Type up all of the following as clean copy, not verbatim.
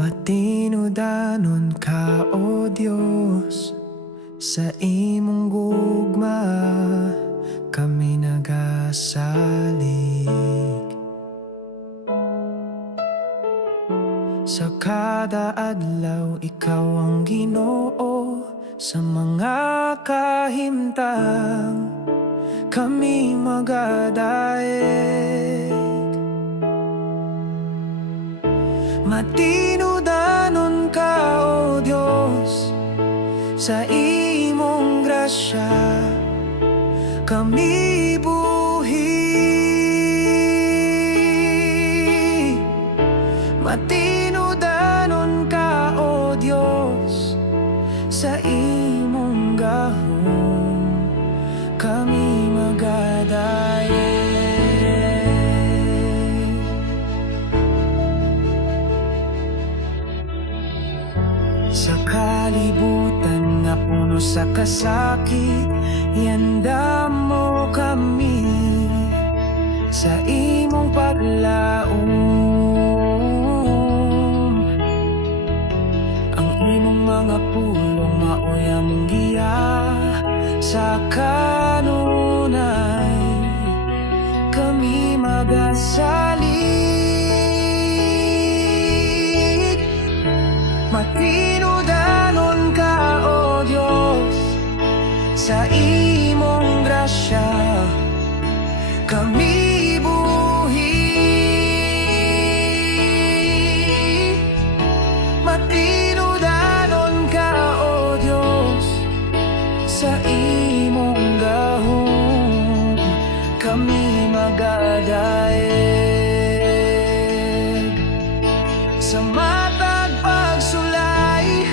Matino danon ka, O Dios, sa imong gugma kami nagasalig. Sa kada adlaw ikaw ang Ginoo, sa mga kahimtang kami magadaig. Matino danon ka, O Dios, sa imong grasya kami buhi. Matino danon ka, O Dios, sa imong gahom kami magadaig. Sa kalibutan nga puno sa kasakit, ianda mo kami sa imong paglaom. Ang imong mga pulong maoy among giya, sa kanunay kami magasalig. Matino danon ka, O Dios, sa imong grasya kami buhi. Matino danon ka, O Dios, sa imong gahom kami magadaig. Sa matag pagsulay,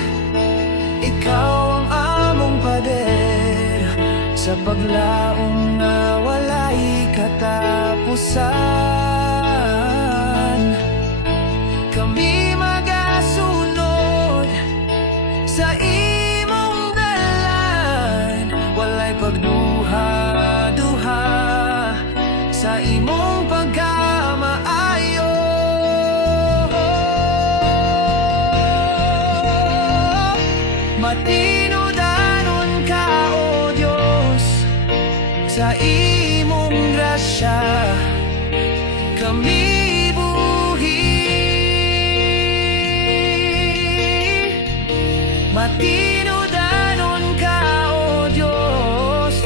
ikaw ang among pader, sa paglaom nga walay katapusan. Kami magasunod sa imong dalan, walay pagduha-duha sa imong pagkamaayo. Matino danon ka, O Dios, sa imong grasya kami buhi. Matino danon ka, O Dios,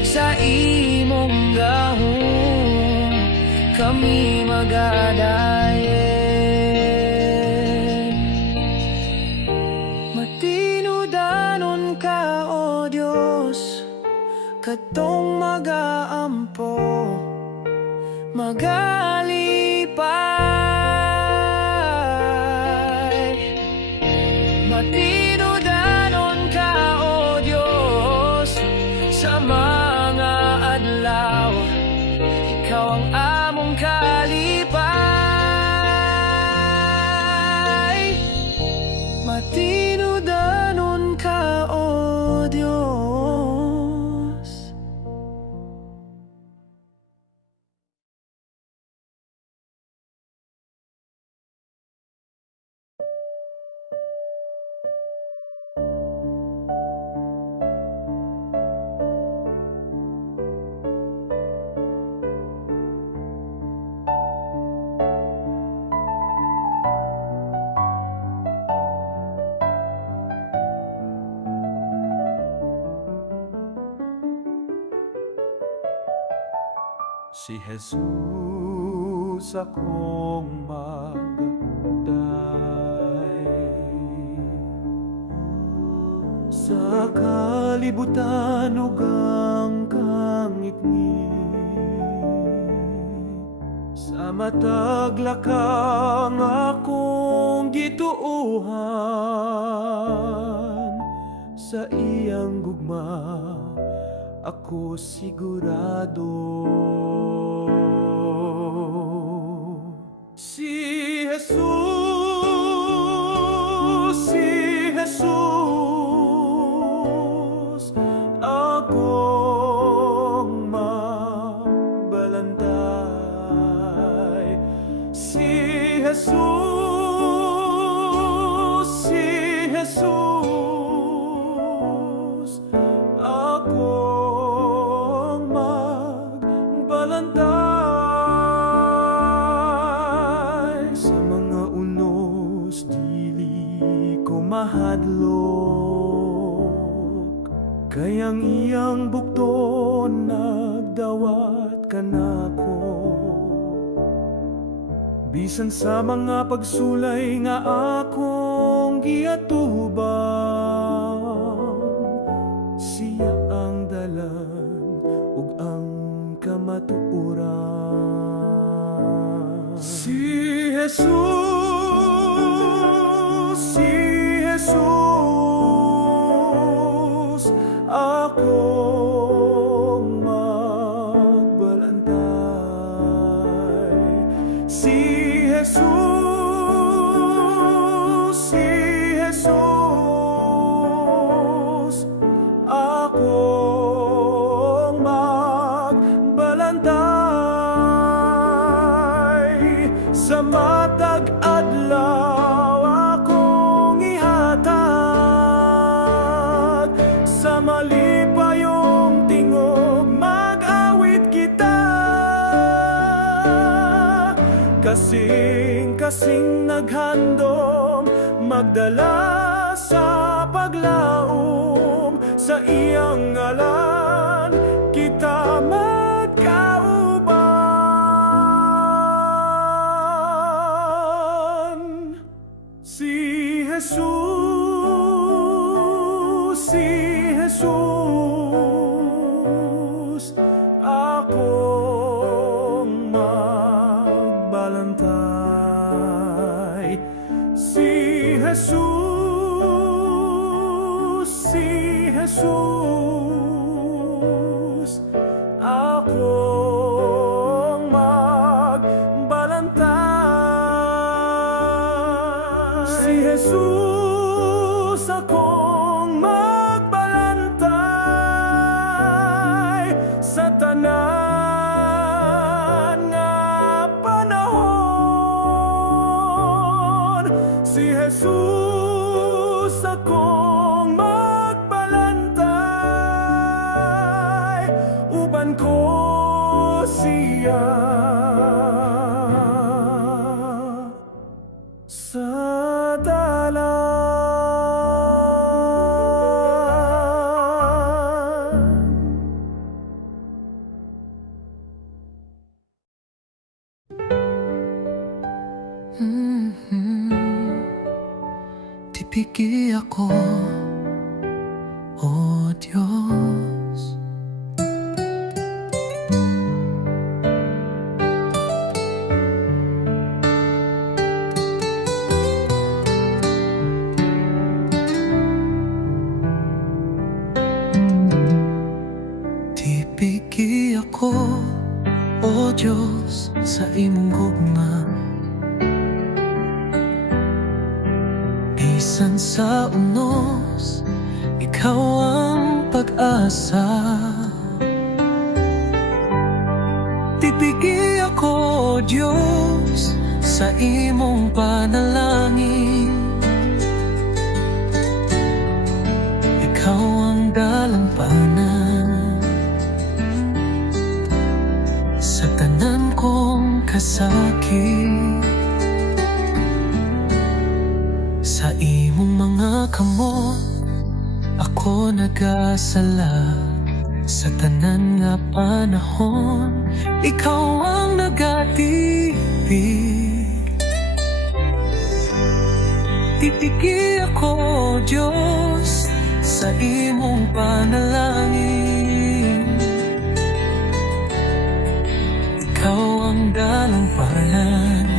sa imong gahom kami magadaig. Matino danon ka, O Dios, katong magaampo, magalipay. Matino danon ka, O Dios, sa mga adlaw, ikaw ang among kalipay. Matino danon ka, O Dios. Si Jesus akong magday, sa kalibutan ug ang kangitngit, sa matag lakang akong gituuhan, sa iyang gugma ako sigurado. Si Jesus, si Jesus, akong mabalantay. Si Jesus, balantay. Sa mga unos dili ko mahadlok, kayang iyang bukto nagdawat kanako. Bisan sa mga pagsulay nga akong giatubang, siya ang dalan ug ang kamatuoran. Si Jesus, si Jesus, akong magbalantay. Si Jesus, si Jesus, akong magbalantay. Sa matag adlaw akong ihatag, sa malipayong tingog mag-awit kita. Kasing naghandom magdala sa paglaom, sa iyang ngalan kita magkauban. Si Jesus, si Jesus, akong magbalantay. Si Jesus, si Jesus, akong magbalantay. Si Jesus, akong magbalantay sa tanan nga panahon. Si Jesus, akong magbalantay, uban ko siya sa dalan. Tipiki ako, O Diyos. Tipiki ako, O Diyos, sa imong gugma. Bisan sa unos, ikaw ang pag-asa. Tipiki ako, O Diyos, sa imong panalangin. Ikaw ang dalampanan sa tanan kong kasakit. Sa imong mga kamot ako nagasala, sa tanan nga panahon ikaw ang nagatipig. Tipiki ako, O Diyos, sa imong panalangin. Ikaw ang dalampanan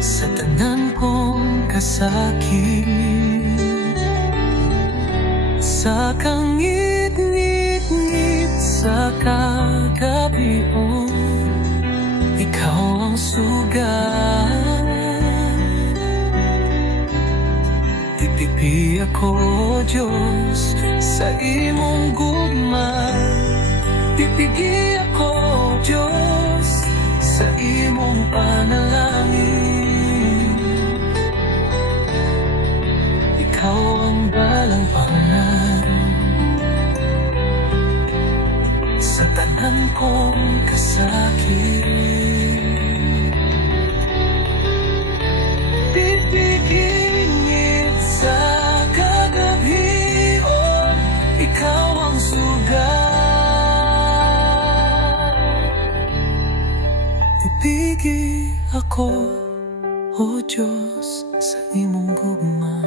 sa tanan kong kasakit. Sa kangit-ngit sa kagabion, ikaw ang sugat. Tipipi ako, O Diyos, sa imong gugma. Tipigi ako, O Diyos, sa imong panalangin. Ikaw ang dalampanan Dawatan kong kasakit, pipigingit sa kagabi, oh, ikaw ang sugat. Ibigin ako, o Diyos, sa imong gugma.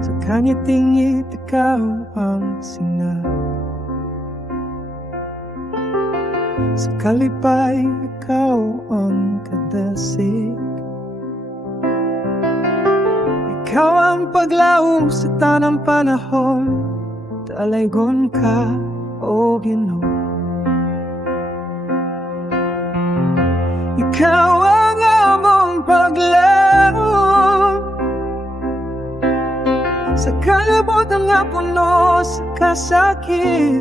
Sa kanyang ikaw ang sinag, sa kalipay ikaw ang kadasig. Ikaw ang paglaom sa tanang panahon, dalaygon ka, o Ginoo. Ikaw ang among paglaom sa kalabot nga puno sa kasakit.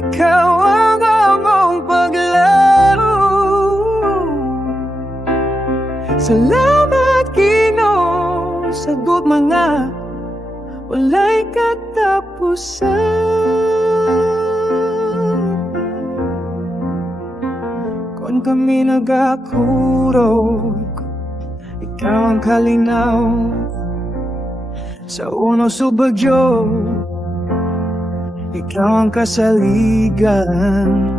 Ikaw ang among paglaom. Salamat Ginoo sa gugma nga walay katapusan. Kung kami nagakurog, ikaw ang kalinaw sa unos o bagyo. Ikaw ang kasaligan.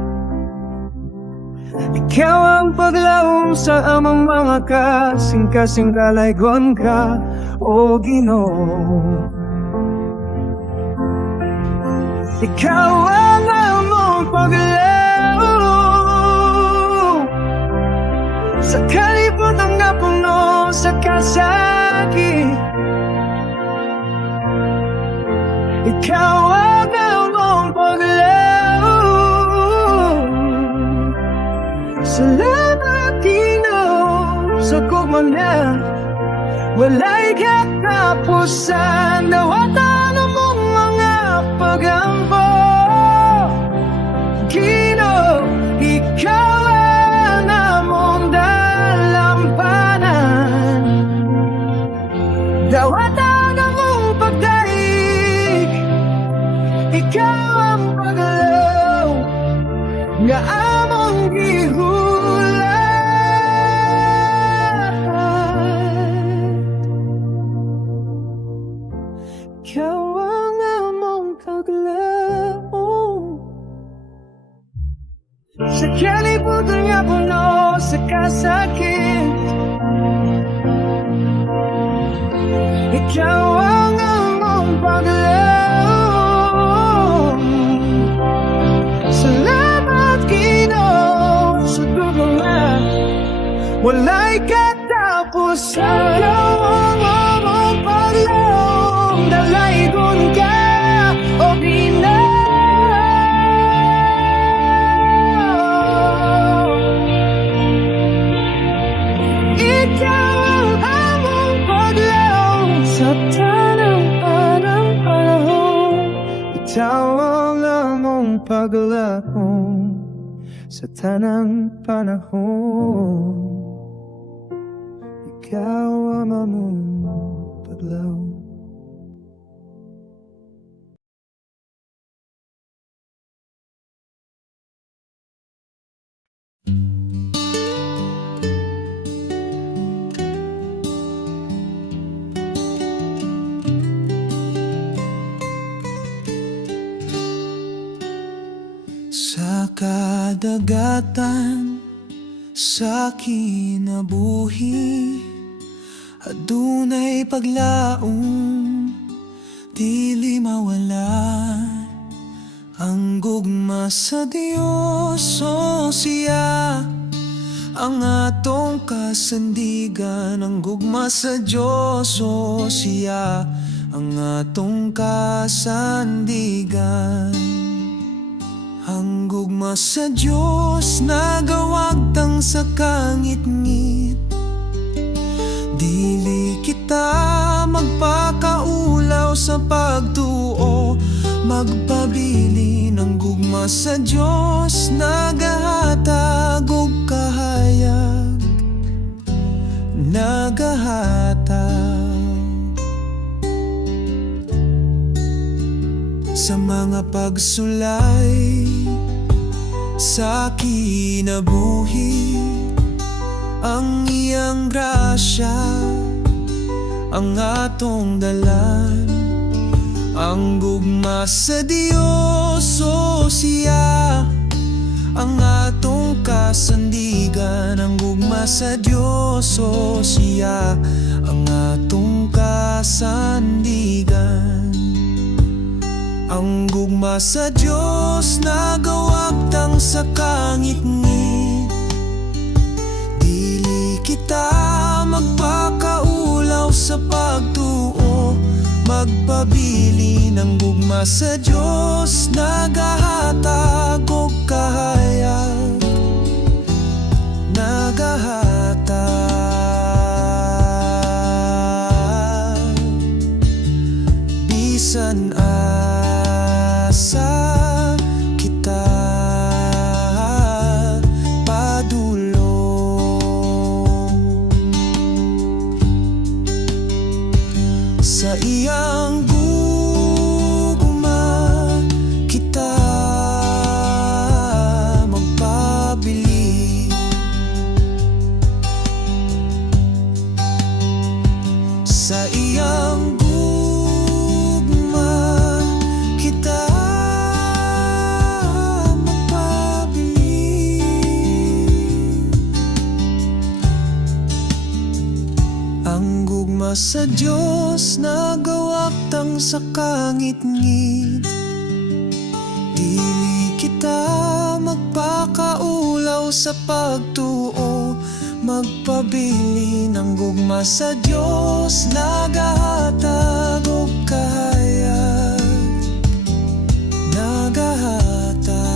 Ikaw ang paglaom sa amang mga kasing-kasing kalaygon ka, o Ginoo. Ikaw ang among paglaom sa kalibutan nga puno sa kasakit. Ikaw ang among paglaom. Salamat Ginoo sa gugma na walay katapusan. Dawatan among mga pagampo, Ginoo. Ikaw ang among dalampanan. Dawatan among pagdaig, ikaw ang paglaw nga among gihulat. Ikaw ang among paglaw sa kalibutan nga puno sa kasakit. Ikaw ang among paglaom. Salamat Ginoo sa gugma walay katapusan. Ikaw ang among paglaom, dalaygon ka, o Ginoo. Ikaw ang among paglaom sa tanang panahon. Ikaw ang among paglaom sa tanang panahon. Ikaw ang among paglaom. Sa kadagatan sa kinabuhi, adunay paglaom, dili mawala. Ang gugma sa Dios, o siya ang atong kasandigan. Ang gugma sa Diyos, o siya ang atong kasandigan. Ang gugma sa Diyos nagawagtang sa kangit-ngit, sa pagtuo, magpabili ng gugma sa Diyos, nagahatag og kahayag, nagahatag sa mga pagsulay sa kinabuhi. Ang iyang grasya ang atong dalan, ang gugma sa Dios, o siya ang atong kasandigan. Ang gugma sa Dios, o siya ang atong kasandigan. Ang gugma sa Dios nagawagtang sa kangit-ngit, dili kita magpakaulaw sa pagtuo, magpabili ng gugma sa Dios, nagahatag og kahayag, nagahatag bisan asa kita padulong. Sa iyang gugma kita magpabili, sa iyang gugma kita magpabili. Ang gugma sa Diyos nagawaktang sa kangit-ngit, dili kita magpakaulaw sa pagtuo, magpabili ng gugma sa Diyos, nagahatag og kahayag, nagahatag.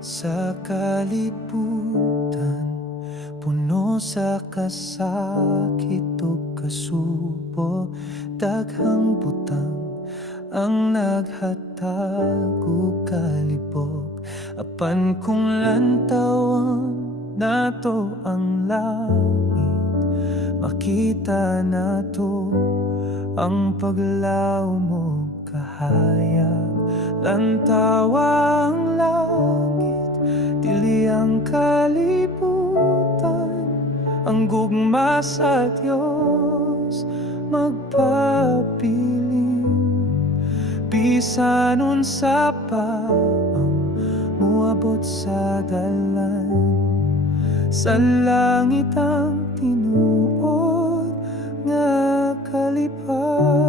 Sa kalibutan, puno sa kasakit ug kasubo, daghang butang ang naghatag ug kalibog. Apan kung lantawan nato ang langit, makita nato ang paglaw mo kahayag. Lantawa ang langit, dili ang kalibutan, ang gugma sa Diyos magpapiling. Bisan unsa pa ang muabot sa dalan, sa langit ang tinuod nga kalipay.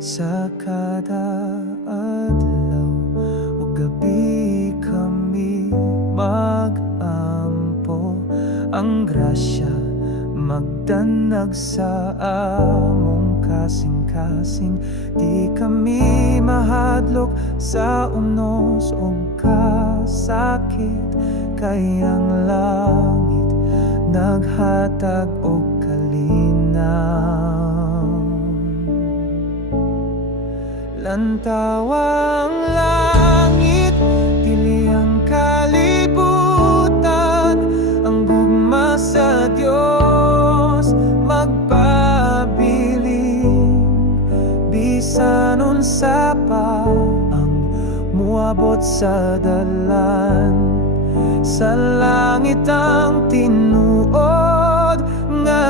Sa kada adlaw o gabi kami mag-ampo, ang grasya magdanag sa among kasing-kasing. Di kami mahadlok sa unos o kasakit, kay ang langit naghatag og kalinaw. Lantawa ang langit, dili ang kalibutan, ang gugma sa Diyos magpabiling. Bisan unsa pa ang muabot sa dalan. Sa langit ang tinuod nga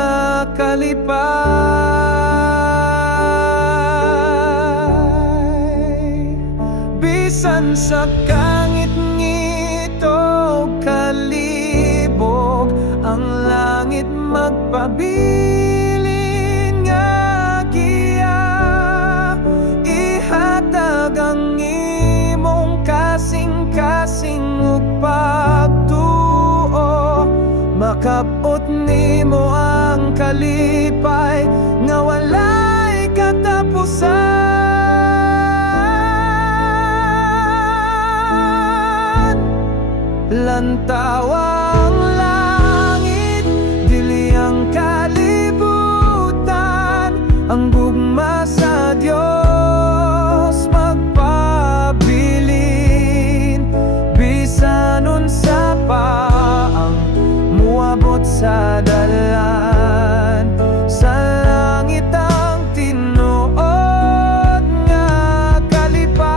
kalipay. Bisan sa kangit ngito kalibog, ang langit magpabilin nga giya. Ihatag ang imong kasing-kasing ug pagtuo, makabot nimo ang kalipay nga walay katapusan. Lantawa ang langit, dili ang kalibutan, ang gugma sa Dios magpabilin. Bisan unsa pa ang muabot sa dalan, sa langit ang tinuod nga kalipay.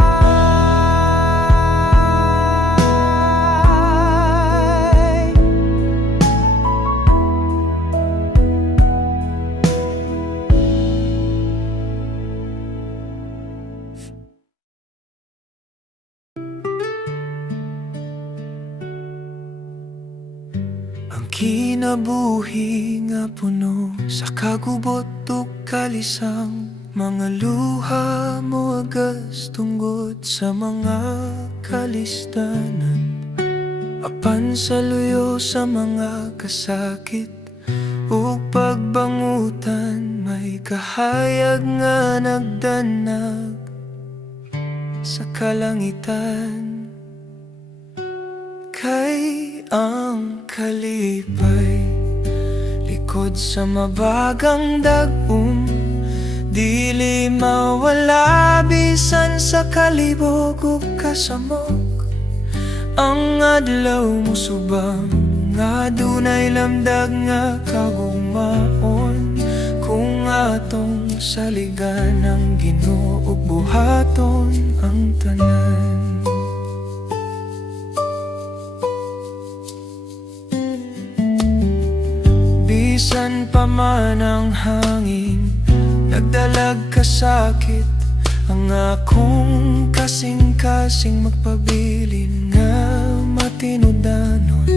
Ang kinabuhi nga puno sa kagubot ug kalisang, mga luha mo agas tungod sa mga kalistanan. Apan sa luyo sa mga kasakit ug pagbangutan, may kahayag nga nagdanag sa kalangitan. Kay ang kalipay likod sa mabagang dagom, dili mawala bisan sa kalibog ug kasamok. Ang adlaw mo subang nga dunay lamdag nga kagugmaon, kung atong saligan ang Ginoo ug buhaton ang tanan. Bisan pa man ang hangin nagdalag kasakit, ang akong kasing-kasing magpabilin nga matinudanon.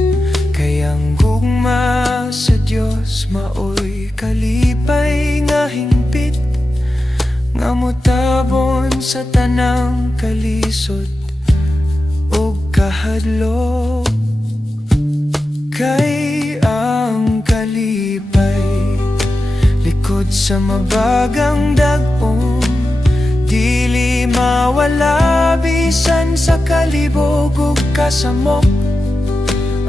Kay ang gugma sa Dios maoy kalipay nga hingpit, nga mutabon sa tanang kalisod ug kahadlok. Kay ang kalipay likod sa mabagang dagom, dili mawala bisan sa kalibog ug kasamok.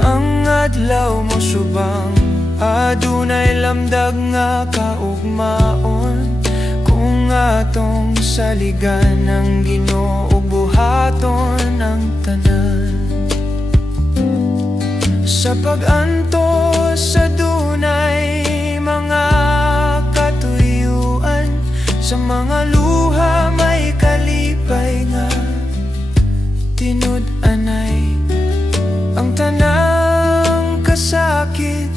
Ang adlaw mo subang adunay lamdag nga kaugmaon, kung atong saligan ang Ginoo ug buhaton ang tanan. Sa pag-antos sa dunay mga katuyuan, sa mga luha may kalipay nga tinud-anay. Ang tanang kasakit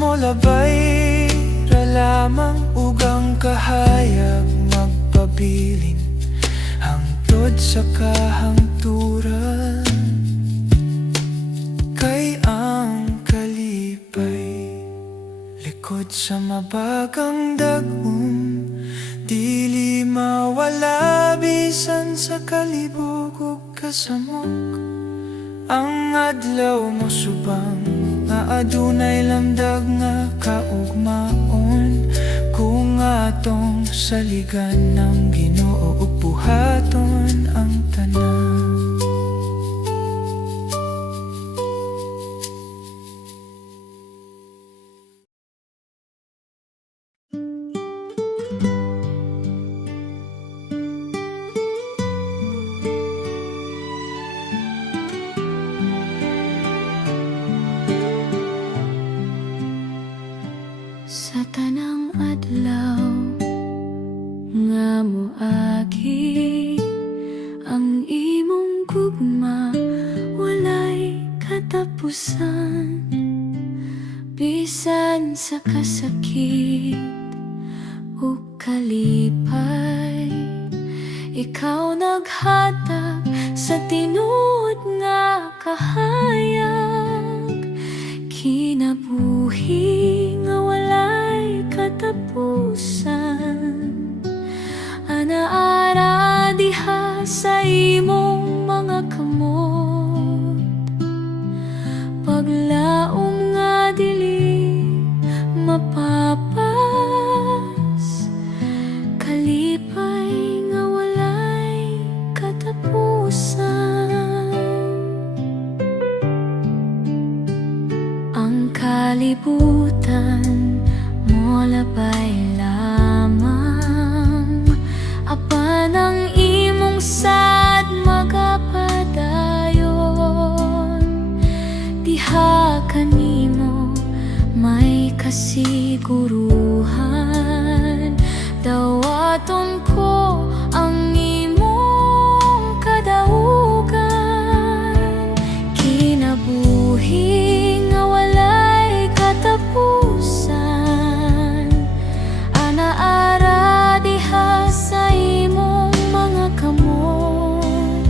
mo labay ra lamang, ug ang kahayag magpabilin hangtod sa kahangturan. Kay ang kalipay likod sa mabagang dagom, dili mawala bisan sa kalibog ug kasamok. Ang adlaw mo subang nga adunay lamdag nga kaugmaon, kung atong saligan ng Ginoo ug buhaton ang tanan. Sa tanang adlaw nga moagi katapusan. Bisan sa kasakit o kalipay, ikaw naghatag sa tinuod nga kahayag. Kinabuhi nga walay katapusan, anaara diha sa imong mga kamot. Paglaom nga dili mapapas, kalipay nga walay katapusan. Ang kalibutan mo labay lamang, apan ang imong sad magapadayon. Diha kanimo may kasiguruhan, dawaton ko ang imong kadaugan. Kinabuhi nga walay katapusan, anaara diha sa imong mga kamot.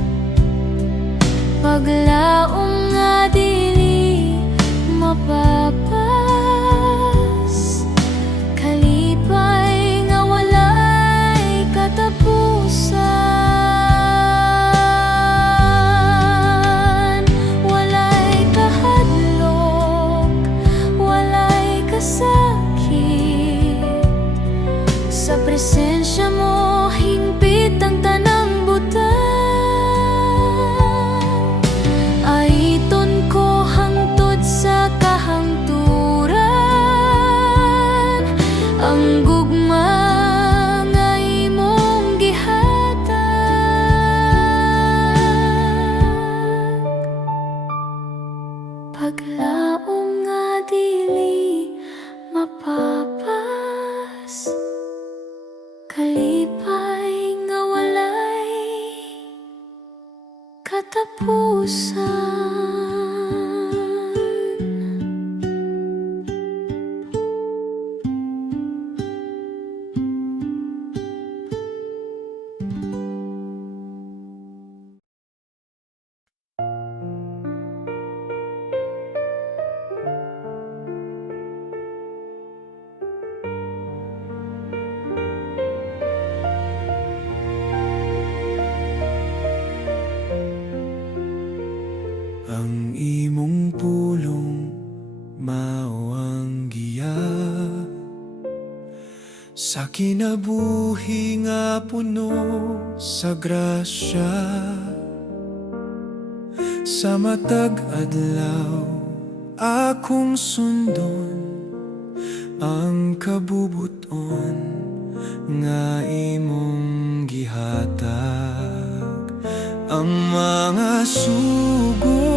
Paglaom nga dili mapapas, kalipay nga walay katapusan. Walay kahadlok, walay kasakit, sa presensya mo hingpit ang tanang butang. Aiton ko hangtod sa kahangturan, ang gugma nga imong gihatag. Paglaom nga dili mapapas, kalipay nga walay katapusan. Ang imong pulong mao ang giya sa kinabuhi nga puno sa grasya. Sa matag adlaw akong sundon ang kabubuton nga imong gihatag. Ang mga sugo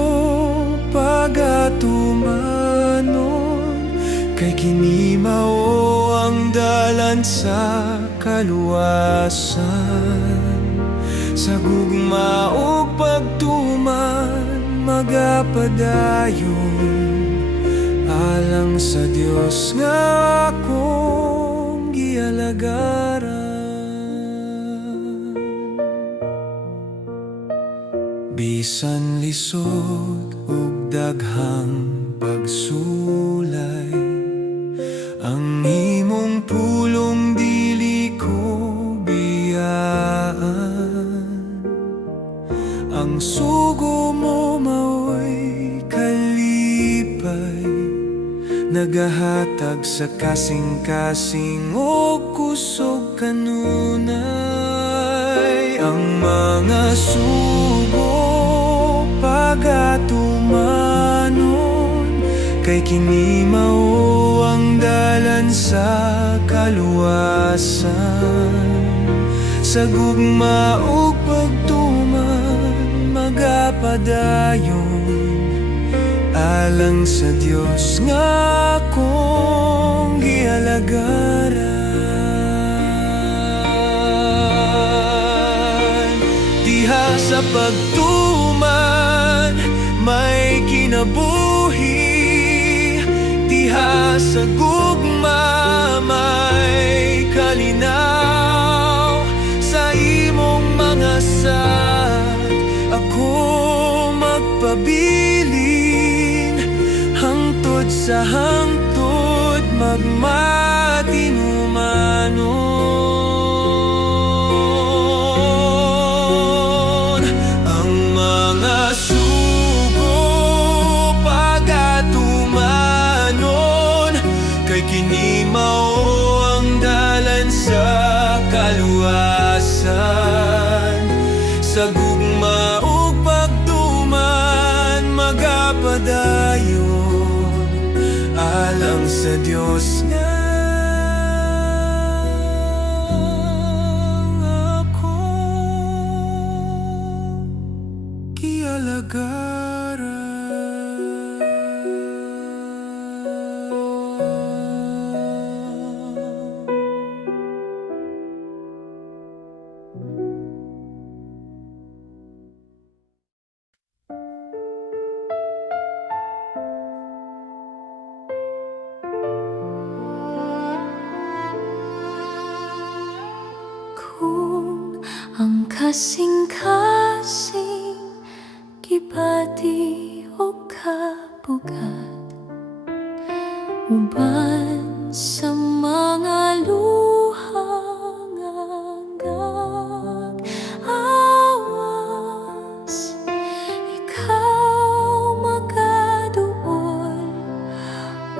pagatumanon, kay kini mao ang dalan sa kaluwasan. Sa gugma ug pagtuman magapadayon, alang sa Dios nga akong gialagaran. Bisan lisod ug daghang pagsulay, ang imong pulong dili ko biyaan. Ang sugo mo mao'y kalipay, nagahatag sa kasing-kasing o kusog kanunay. Ang mga sugo pagatumanon, kay kini mao ang dalan sa kaluwasan. Sa gugma ug pagtuman magapadayon, alang sa Dios nga akong gialagaran. Diha sa pagtuman may kinabuhi, sa gugma may kalinaw sa imong mga sad. Ako magpabilin hangtod sa hangtod magmatinumanon. Ang mga sugo pagatumanon kay kini mao ang dalan sa kaluwasan. Sa gugma ug pagtuman magapadayon alang sa Dios nga ako gialagaran. Kung ang kasing-kasing kibati o kabugat uban sa mga luhang hanggang awas, ikaw magaduol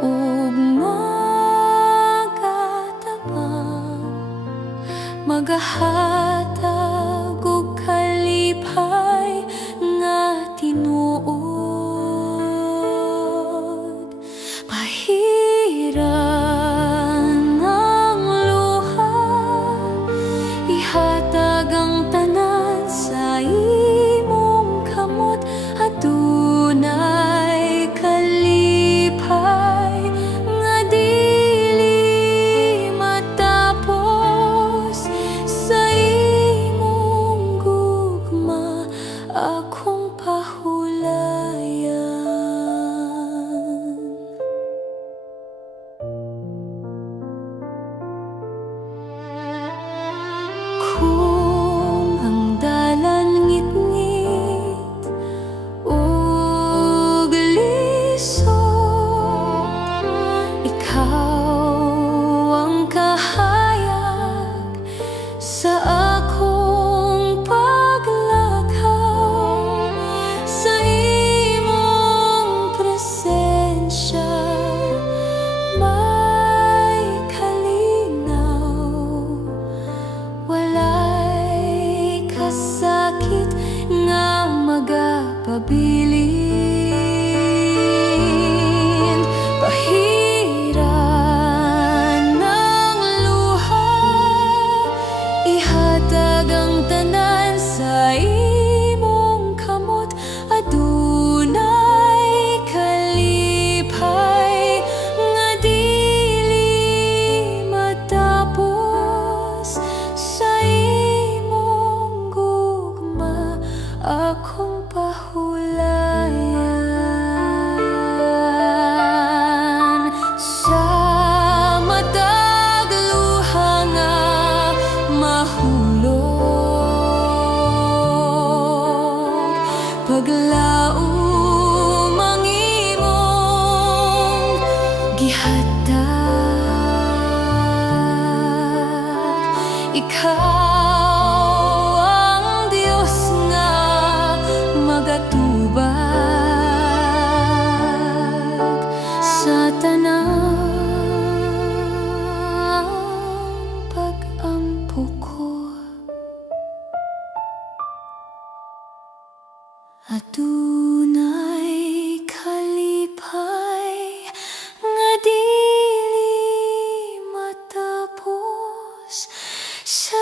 ug magatabang, magahatag og kalipay nga tinuod. Pahiran ang luha, ihatag ang tanan sa imong kamot. Adunay kalipay nga dili matapos sa imong gugma akong pahulayan. Kung ang dalan ngit-ngit ug lisod, ikaw ang kahayag sa akong paglakaw. Sa imong presensya may kalinaw, walay kasakit nga magapabilin. Pahiran ng luha, ihatag ang tanan sa imong kamot. Adunay kalipay nga dili matapos sa imong gugma akong pahulayan. Sa matag luha nga mahulog, paglaom ang imong gihatag. Ikaw ang Dios nga magatubag sa tanang pag-ampo ko. Adunay kalipay nga dili matapos sa